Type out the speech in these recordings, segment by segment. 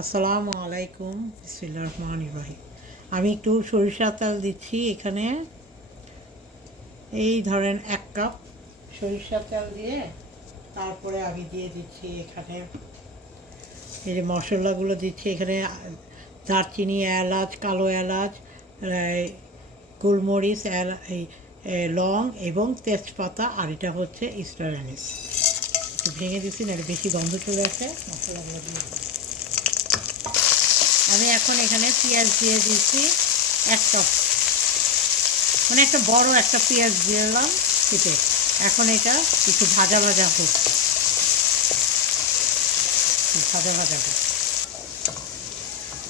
আসসালামু আলাইকুম, বিসমিল্লাহির রহমানির রহিম। আমি একটু সরিষার তেল দিচ্ছি এখানে। এই ধরেন 1 কাপ সরিষার তেল দিয়ে তারপরে আমি দিয়ে দিচ্ছি এখানে এই যে মশলাগুলো দিচ্ছি এখানে: দারচিনি, এলাচ, কালো এলাচ, গোলমরিচ, লং এবং তেজপাতা, আর এটা হচ্ছে স্টার অ্যানিস। একটু ভেঙে দিচ্ছি না, বেশি গন্ধ চলে আসে। মশলাগুলো দিয়ে আমি এখন এখানে পেঁয়াজ দিয়ে দিচ্ছি 1 কাপ, মানে একটা বড় একটা পেঁয়াজ দিয়ে দিলাম কেটে। এখন এটা একটু ভাজা ভাজা হোক, ভাজা ভাজা হোক।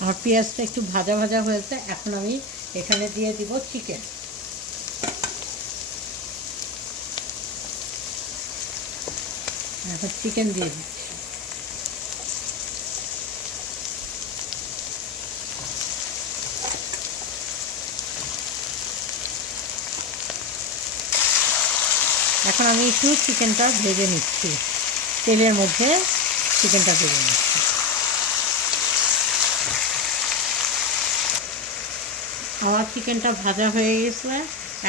আমার পেঁয়াজটা একটু ভাজা ভাজা হয়েছে। এখন আমি এখানে দিয়ে দিব চিকেন। এখন চিকেন দিয়ে দিচ্ছি। এখন আমি একটু চিকেনটা ভেজে নিচ্ছি, তেলের মধ্যে চিকেনটা ভেজে নিচ্ছি। আমার চিকেনটা ভাজা হয়ে গেছে।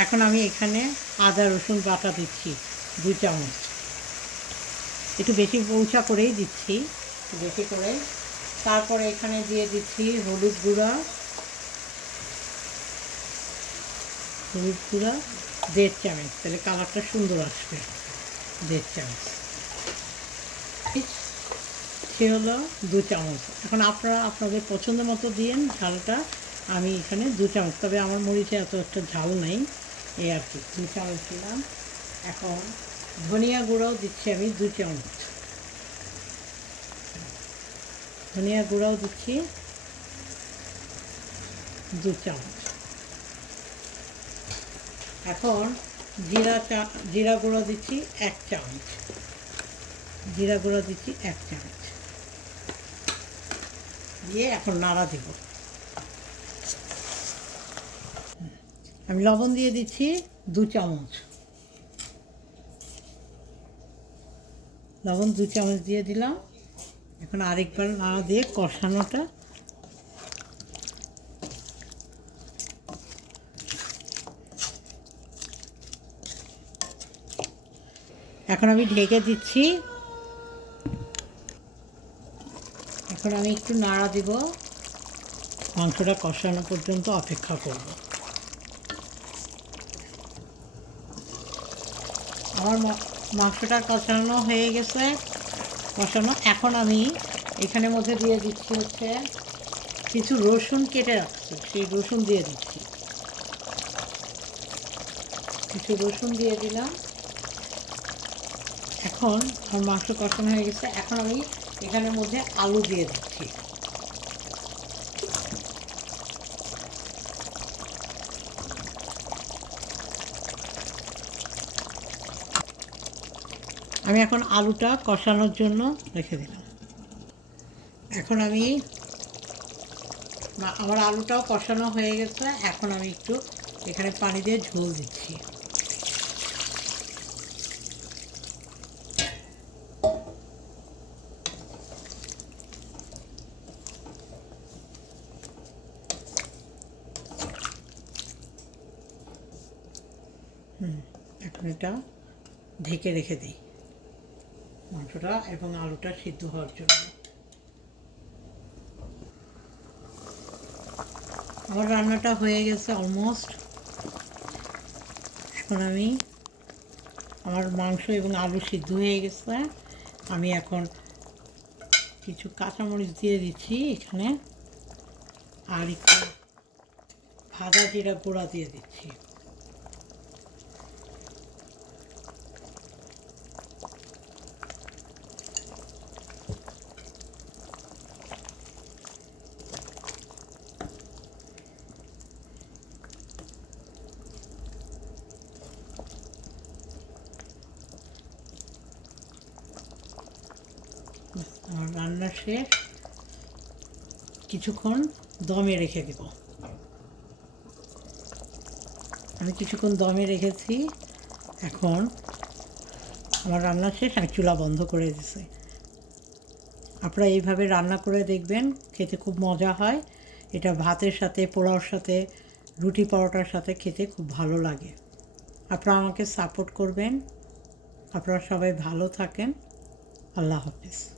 এখন আমি এখানে আদা রসুন বাটা দিচ্ছি 2 চামচ। একটু বেশি পৌঁছা করেই দিচ্ছি, বেশি করে। তারপরে এখানে দিয়ে দিচ্ছি হলুদ গুঁড়া 1.5 চামচ, তাহলে কালারটা সুন্দর আসবে। 1.5 চামচ সে হলো 2 চামচ। এখন আপনারা আপনাদের পছন্দ মতো দিন ঝালটা। আমি এখানে 2 চামচ, তবে আমার মরিচে এত একটা ঝাল নেই, এই আর কি। 2 চামচ দিলাম। এখন ধনিয়া গুঁড়াও দিচ্ছি আমি 2 চামচ। ধনিয়া গুঁড়াও দিচ্ছি 2 চামচ। এখন জিরা গুঁড়ো দিচ্ছি 1 চামচ। জিরা গুঁড়ো দিচ্ছি 1 চামচ দিয়ে এখন নাড়া দিব। আমি লবণ দিয়ে দিচ্ছি 2 চামচ। লবণ 2 চামচ দিয়ে দিলাম। এখন আরেকবার নাড়া দিয়ে কষানোটা। এখন আমি ঢেকে দিচ্ছি। এখন আমি একটু নাড়া দিব, মাংসটা কষানো পর্যন্ত অপেক্ষা করব। আমার মাংসটা কষানো হয়ে গেছে, কষানো। এখন আমি এখানের মধ্যে দিয়ে দিচ্ছি হচ্ছে কিছু রসুন কেটে রাখছি, সেই রসুন দিয়ে দিচ্ছি। কিছু রসুন দিয়ে দিলাম। এখন আমার মাংস কষানো হয়ে গেছে। এখন আমি এখানের মধ্যে আলু দিয়ে দিচ্ছি। আমি এখন আলুটা কষানোর জন্য রেখে দিলাম। এখন আমার আলুটাও কষানো হয়ে গেছে। এখন আমি একটু এখানে পানি দিয়ে ঝোল দিচ্ছি। এখন এটা ঢেকে রেখে দিই মাংসটা এবং আলুটা সিদ্ধ হওয়ার জন্য। আমার রান্নাটা হয়ে গেছে অলমোস্ট। এখন আমার মাংস এবং আলু সিদ্ধ হয়ে গেছে। আমি এখন কিছু কাঁচামরিচ দিয়ে দিচ্ছি এখানে, আর একটু ভাজা জিরা গুঁড়া দিয়ে দিচ্ছি। আমার রান্না শেষ। কিছুক্ষণ দমে রেখে দেব। আমি কিছুক্ষণ দমে রেখেছি। এখন আমার রান্না শেষ, আমি চুলা বন্ধ করে দিয়েছি। আপনারা এইভাবে রান্না করে দেখবেন, খেতে খুব মজা হয়। এটা ভাতের সাথে, পোলাওর সাথে, রুটি পরোটার সাথে খেতে খুব ভালো লাগে। আপনারা আমাকে সাপোর্ট করবেন। আপনারা সবাই ভালো থাকেন। আল্লাহ হাফেজ।